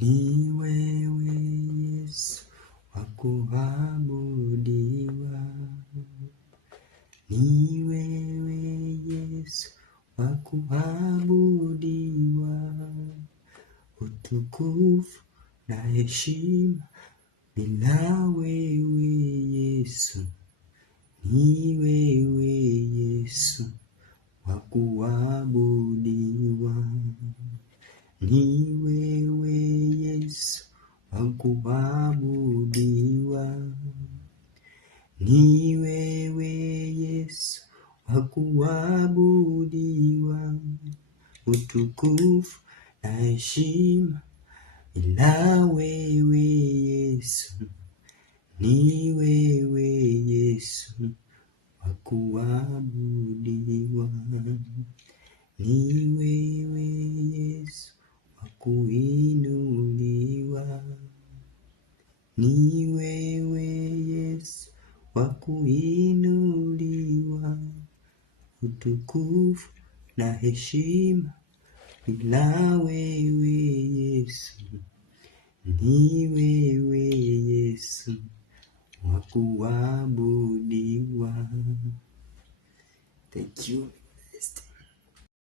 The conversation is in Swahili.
Ni wewe Yesu wa kuabudiwa, ni wewe Yesu wa kuabudiwa, utukufu na heshima bila wewe Yesu, ni wewe Yesu wa kuabudiwa, ni wewe Yesu wa kuabudiwa, ni wewe Yesu wa kuabudiwa, utukufu na heshima bila wewe Yesu, ni wewe Yesu wa kuabudiwa, ni wewe Yesu wa kuinuliwa, ni wewe Yesu wa kuinuliwa, utukufu na heshima bila wewe Yesu, ni wewe Yesu wa kuabudiwa. Thank you.